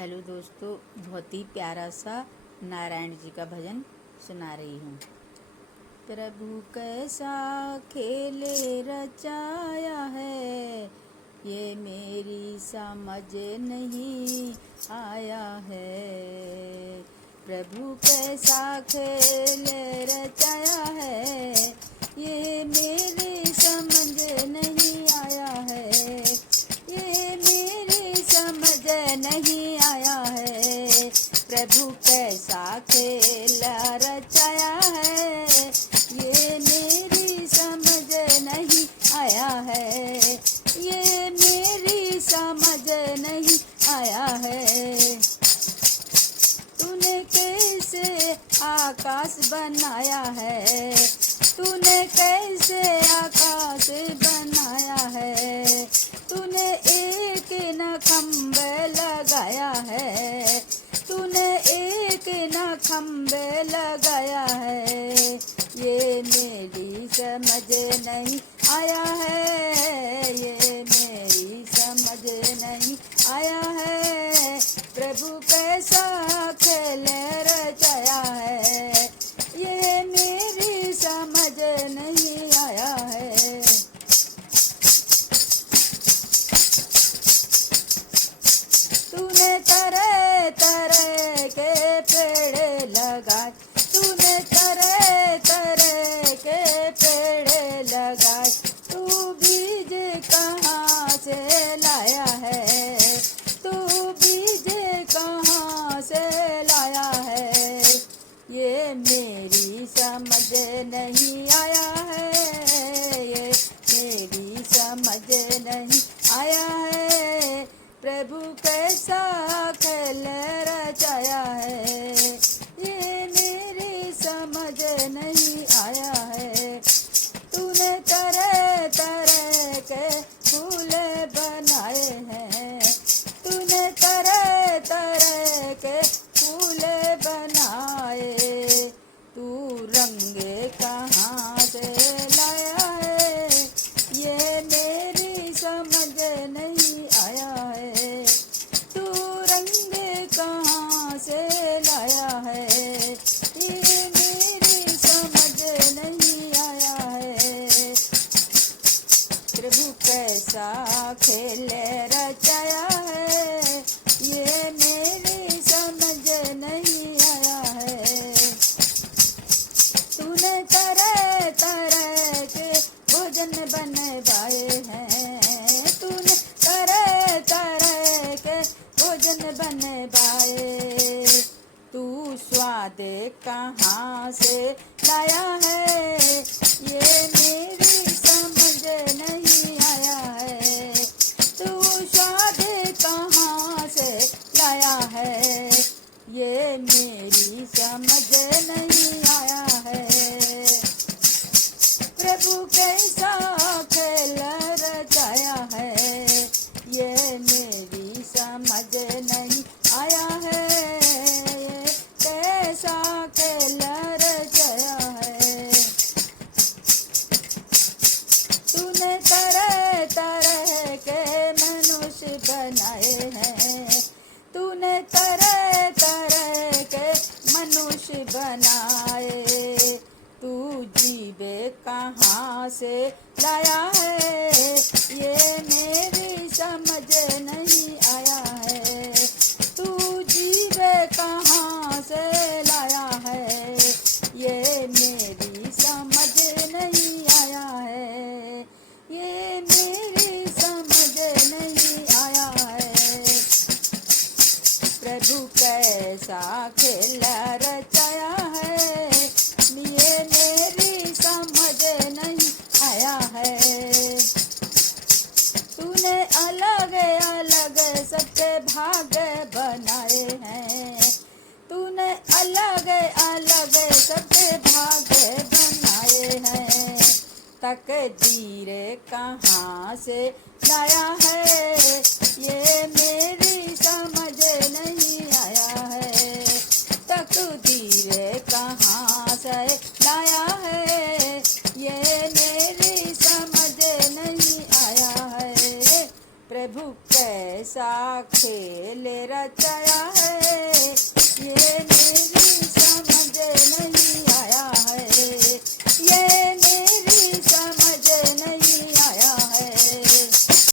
Hello दोस्तों, बहुत ही प्यारा सा नारायण जी का भजन सुना रही हूँ। प्रभु कैसा खेल रचाया है, ये मेरी समझ नहीं आया है। प्रभु कैसा खेल रचाया है, ये मेरी समझ नहीं आया है। ये मेरी समझ नहीं आया है। प्रभु कैसा खेल रचाया है, ये मेरी समझ नहीं आया है। ये मेरी समझ नहीं आया है। तूने कैसे आकाश बनाया है, तूने कैसे आकाश बनाया है। तूने एक न खम्भे लगाया है, तूने एक न खम्भे लगाया है। ये मेरी समझ नहीं आया है, ये मेरी समझ नहीं आया है। प्रभु कैसा खेल रचाया है, ये मेरी समझ नहीं आया है। तूने तरह तरह के पेड़ लगाए, तूने तरह तरह के पेड़ लगाए। तू बीज कहाँ से लाया है, तू बीज कहाँ से लाया है। ये मेरी समझ नहीं आया है, ये मेरी समझ नहीं आया है। प्रभु कैसा खेल रचाया है, ये मेरी समझ नहीं आया है। तूने तरह तरह के फूल बनाए हैं, तूने तरह तरह के फूल बनाए। तू रंग कहाँ से लाया है, ये मेरी समझ नहीं आया है। तू रंग कहाँ से लाया है, ये मेरी समझ नहीं आया है। प्रभु कैसा खेल रचाया है, ये मेरी समझ नहीं आया है। तूने तरह तरह के भोजन बनवाए हैं, तूने तरह तरह के भोजन बनवाए। तू स्वाद कहाँ से लाया है, ये मेरी समझ नहीं आया है। तू स्वाद कहाँ से लाया है, ये मेरी समझ नहीं आया है। प्रभु कैसा खेल रचाया है, ये मेरी समझ नहीं आया है। ये कैसा खेल रचाया है। तूने तरह तरह के मनुष्य बनाए हैं, तूने तरह तरह के मनुष्य बनाए। तू जीवे कहाँ से लाया है, ये मेरी समझ नहीं आया है। तू जीवे कहाँ से लाया है, ये मेरी समझ नहीं आया है। ये मेरी समझ नहीं आया है। प्रभु कैसा खेल रचाया है, ये मेरी समझ नहीं आया है। तूने अलग अलग सबके भाग बनाए हैं, तूने अलग अलग सबके भाग बनाए हैं। तकदीर कहाँ से लाया है, ये मेरी समझ नहीं आया है। तकदीर कहाँ से लाया है, ये मेरी समझ नहीं आया है। प्रभु कैसा खेल रचाया रचाया